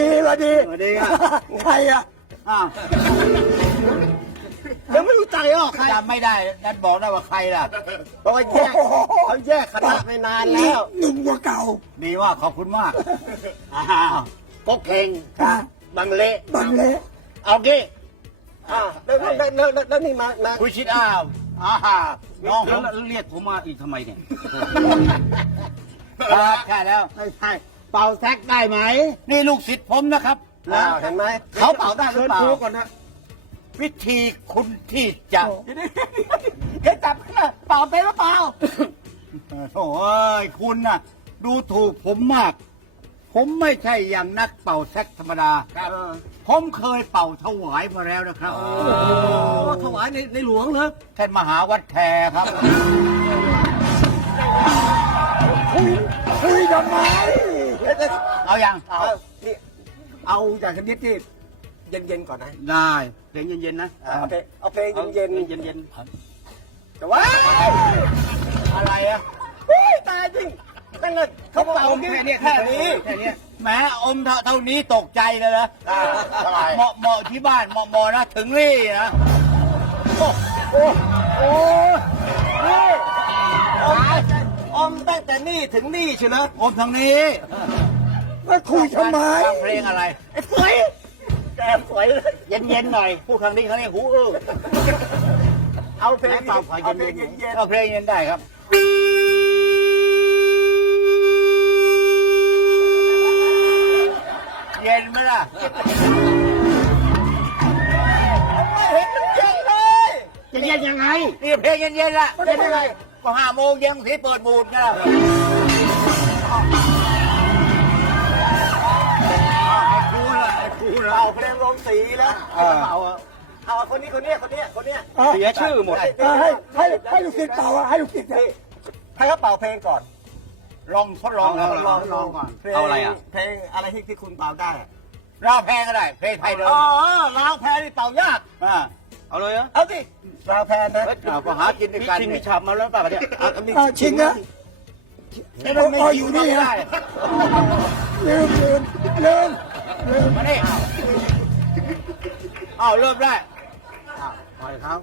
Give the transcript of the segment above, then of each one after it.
ดีสวัสดีครับ ใครอะอ้าวยังไม่รู้ใจหรอกใครจำไม่ได้นั่นบอกได้ว่าใครล่ะเพราะว่าแยกเขาแยกคณะไปนานแล้วหนุ่มกว่าเก่าดีว่าขอบคุณมากอ้าวกกเข่งค่ะบังเละบังเละเอางี้อ่าแล้วแล้วแล้วแล้วแล้วนี่มามาคุยชิดอ้าวอ่าน้องเขาเรียกผมมาอีกทำไมเนี่ยครับใช่แล้วไม่ใช่ เป่าแซกได้ไหม นี่ลูกศิษย์ผมนะครับอ้าวเห็นไหมเขาเป่าได้หรือเปล่าเชิญครูก่อนนะวิธีคุณที่จะแกจับขึ้นมาเป่าเป็นหรือเปล่า โอ้ยคุณน่ะ ดูถูกผมมาก ผมไม่ใช่อย่างนักเป่าแซกธรรมดา ครับผมเคยเป่าถวายมาแล้วนะครับโอ้ถวายในในหลวงเลยท่านมหาวัดแคร์ครับ คุยทำไม เอาอย่างเอานี่เอาจากชนิดที่เย็นๆก่อนนะ ได้เพลงเย็นๆนะเอาเพลงเอาเพลงเย็นๆเย็นแต่ว่าๆอะไรอะเฮ้ยตายจริงนั่นเลยเขาเป่าอมแค่เนี้ยแค่นี้แค่เนี้ยแหมอมเท่าเท่านี้ตกใจเลยนะอ่าอะไรเหมาะเหมาะที่บ้านเหมาะเหมาะนะถึงนี่นะโอ้โอ้โอ้นี่อมอมตั้งแต่นี่ถึงนี่เชียวนะอมทางนี้ แล้วคุยทำไมฟังเพลงอะไรไอ้สวยแกสวยเลยเย็นๆหน่อยพูดครั้งนี้ครั้งนี้หูอื้อเอาเพลงเป่าขอเอาเพลเย็งนเย็นๆเอาเพลงเย็นได้ครับเย็นไหมล่ะๆไม่เห็นมันเย็นเลยจะเย็นยังไงนี่เพลงเย็นๆละเย็นยังไงก็ห้าโมงเย็นสีเปิดบูดไงล่ะ เป่าเพลงโรงสีแล้วเออ เป่าอะเอาคนนี้คนนี้คนนี้คนนี้เสียชื่อหมด เออให้ให้ให้ลูกศิษย์เป่าอะให้ลูกศิษย์อะนี่ให้เขาเป่าเพลงก่อนลองทดลองลองลองลองก่อนเพลงเพลงอะไรที่ที่คุณเป่าได้อะเราเพลงก็ได้ เพลงไทยเดิมอ๋อลาวแพรนี่เป่ายาก อ่าเอาเลยเหรอเอาสิลาวแพรนะเอาก็หากินด้วยกันชิงฉับมาแล้วป่ะเนี่ยเอาเอามีอะชิงนะ ไม่ต้องไม่อ๋อออยู่ยู่นี่นี่นะ ได้ลืมลืมลืมลืมมาดิ เอาเริ่มได้อ้าวปล่อยเขา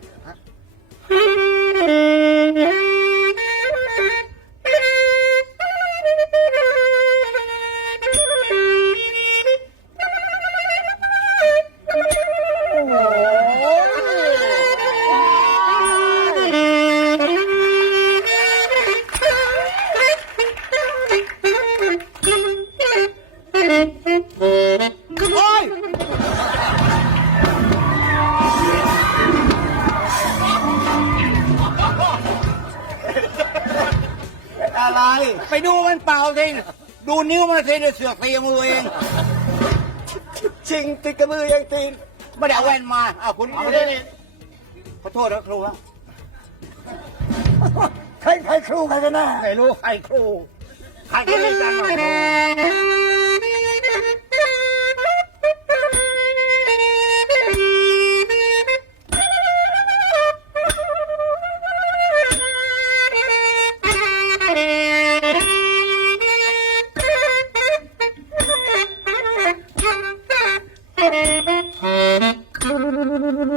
อะไร ไปดูมันเป่าสิดูนิ้วมันสิเดี๋ยวเสือกตีมือเองชิงติดกระมือยังตีนไม่ได้เอาแว่นมาอ้าวคุณเอาเอาดิดิขอโทษนะครูฮะใครใครครูใครกันแน่ไม่รู้ใครครูใครก็เล่นกันหน่อย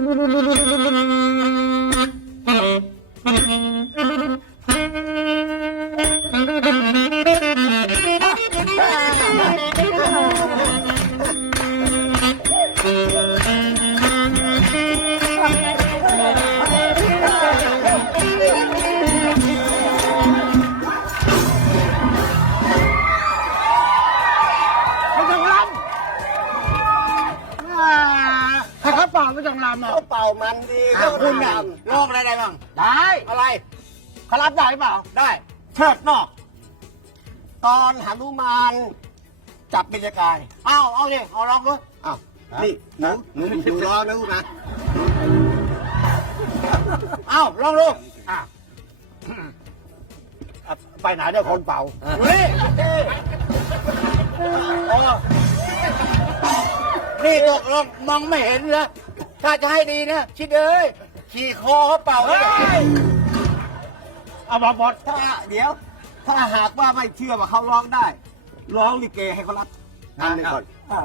no, no, no, ต้องรำอะเขาเป่ามันดีถ้าเขาคุณทน่ะลอกอะไรได้บ้างำได้อะไรเขารับได้หรือเปล่าได้เชิดนอก ตอนหนุมานจับเบญจกายเอาเอาดิเอาลองดูอ้าวนี่หนูหนูหนูรอนะลูกนะเอาลองดูอะอะไปไหนเดี๋ยวคนเป่าอยู่นี่อ๋อนี่ตกลงมองไม่เห็นเหรอ ถ้าจะให้ดีนะชิดเอ้ยขี่คอเขาเป่าให้เอามาบดถ้าเดี๋ยว ถ้าหากว่าไม่เชื่อว่าเขาร้องได้ ร้องลิเกให้เขารับอันหนึ่งก่อนอ่า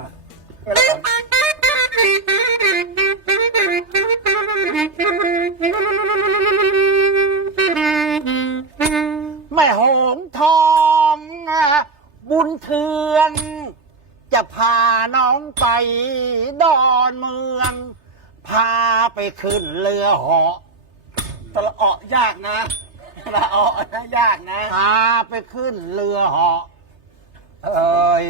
แม่หงทองบุญเทือน จะพาน้องไปดอนเมือง พาไปขึ้นเรือเหาะตะละเออยากนะตะละเออนะยากนะพาไปขึ้นเรือเหาะเอ้ย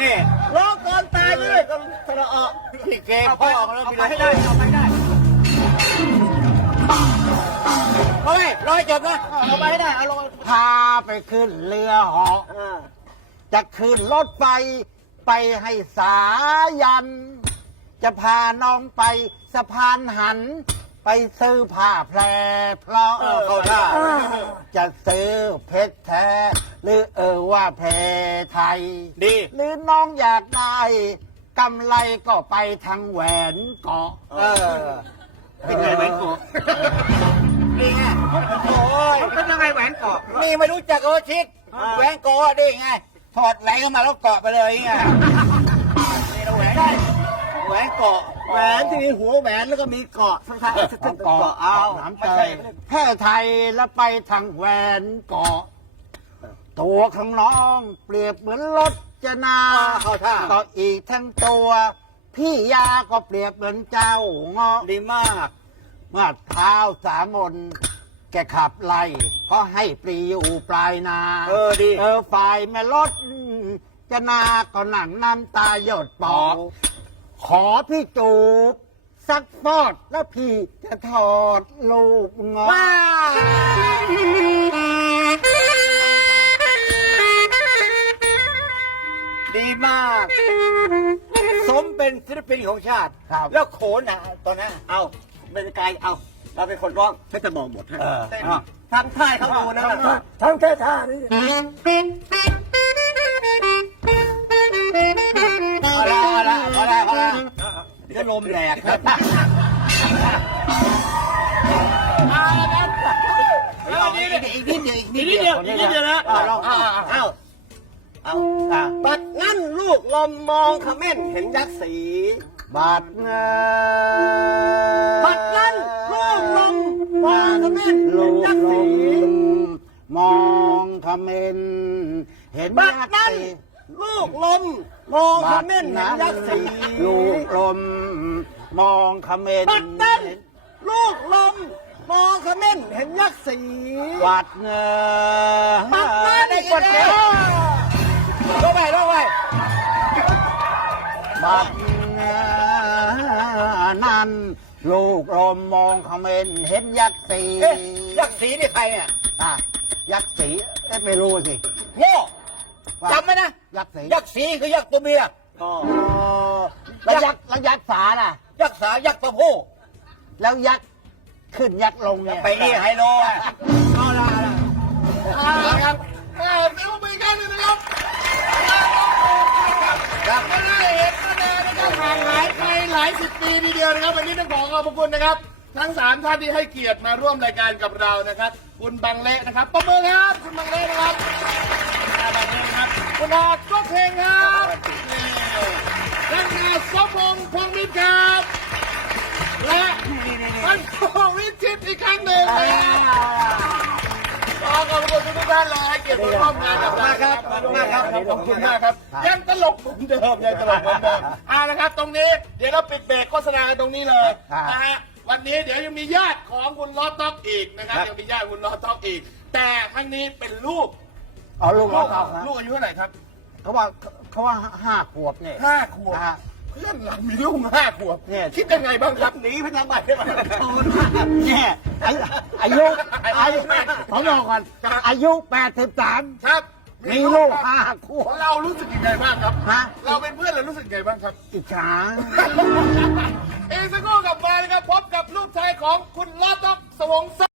นี่ร้องก่อนตายเลยก็ตะละเออพี่เกมเอาพ่ไปอเอาแล้วไปพี่ให้ได้เอาไปให้ได้เฮ้ยร้อยจบนะเอาไปให้ได้เอาลงพาไปขึ้นเรือเหาะอ่า จะขึ้นรถไฟไปให้สายัน จะพาน้องไปสะพานหัน ไปซื้อผ้าแพรเพราะเออเข้าท่าจะซื้อเพชรแท้ หรือเออว่าแพรไทย ดีหรือน้องอยากได้กำไรก็ไปทางแหวนเกาะ เออ เป็นไงแหวนเกาะนี่ไงโอ้ยเป็นยังไงแหวนเกาะนี่ไม่รู้จักโอชิตแหวนเกาะได้ไง ถอดแหวนเข้ามาแล้วเกาะไปเลยไงนี่เราแหวนได้แหวนเกาะแหวนที่มีหัวแหวนแล้วก็มีเกาะทั้งๆทั้งเกาะเอาน้ำใจแค่ไทยแล้วไปทางแหวนเกาะ ตัวของน้องเปรียบเหมือนรถจนาเข้าท่าก็อีกทั้งตัว พี่ยาก็เปรียบเหมือนเจ้าเงาะดีมากมื่อเท้าสามน แกขับไล่เพราะให้ปลีอยู่ปลายนา เออดี เออฝ่ายแม่รถจะนาก็หนังน้ำตาหยดปอก ขอพี่จูบสักฟอดแล้วพี่จะถอดลูกงอว้า ดีมาก สมเป็นศิลปินของชาติ ครับ แล้วโขนอะตอนนั้น เอาเป็นกายเอา เราเป็นคนร้องฉันจะบอกหมดให้เออเต้นเอาทำท่าให้เขาดูนะทำแค่ท่านี้เอาละเอาละเอาละเอาละเดี๋ยวลมแหลกครับแล้วนี่อีกนิดเดียวอีกนิดเดียวอีกนิดเดียวนะเอาลองเอาเอาเอาเอาบัดนั่นลูกลมมองขม้นเห็นยักษ์สี บัดเงบัดนั่นลูกลมมองขม้นเห็นยักษ์สีมองขม้นเห็นยักษ์สีลูกลม มองขม้นเห็นยักษ์สีลูกลมมองขม้นบัดนั่นลูกลมมองขม้นเห็นยักษ์สีวัดเงอปัดมาได้กดเดียวลงไปลงไปบัดเงอ นั่นลูกลมมองขม้นเห็นยักษ์สีเอ๊ะยักษ์สีนี่ใครเนี่ยอะยักษ์สีเอ๊ะไม่รู้สิโง่จำไว้นะ ยักษ์สียักษ์สีคือยักษ์ตัวเมีย อ๋อแล้วยักษ์แล้วยักษ์ฝาล่ะ ยักษ์สายักษ์ตัวผู้แล้วยักษ์ขึ้นยักษ์ลงเนี่ยไปนี่ไฮโลอะเอาละเอาละครับเออไม่ว่าเป็นการนึงนะครับครับไม่ได้เห็นมาแน่นห่างหายไปหลายสิบปีทีเดียวนะครับ วันนี้ต้องขอขอบพระคุณนะครับ ทั้งสามท่านที่ให้เกียรติมาร่วมรายการกับเรานะครับ คุณบังเละนะครับปรบมือครับ คุณบังเละนะครับอาบังเละนะครับ คุณอาก็เพลงครับนี่และงาสมพงษ์พงษ์มิตรครับ และท่านพงวิชิตอีกครั้งหนึ่งนะครับ ขอขอบคุณทุกท่านเลยให้เกียรติมาร่วมงานกับเราครับขอบคุณมากครับขอบคุณมากครับ ยังตลกเหมือนเดิมยังตลกเหมือนเดิมอ่านะครับ ตรงนี้เดี๋ยวเราปิดเบรกโฆษณากันตรงนี้เลยนะฮะวันนี้เดี๋ยวยังมีญาติของคุณลอตต็อกอีกนะครับยังมีญาติคุณลอตต็อกอีก แต่ครั้งนี้เป็นลูกเอาลูกลูเรากเอาครับลูกอายุเท่าไหร่ครับเขาว่าเขาว่าห้าขวบเนี่ยห้าขวบอะเพื่อนเรามีลูกห้าขวบเนี่ยคิดยังไงบ้างครับหนีไปทางไหนได้ไหมเนี่ยอายุอายุอายุผมบอกก่อนอายุแปดสิบสามครับมีลูกห้าขวบเรารู้สึกยังไงบ้างครับฮะเราเป็นเพื่อนเรารู้สึกยังไงบ้างครับอิจฉาเอกสักครู่กลับมานะครับพบกับลูกชายของคุณลอตต็อกสวงศ์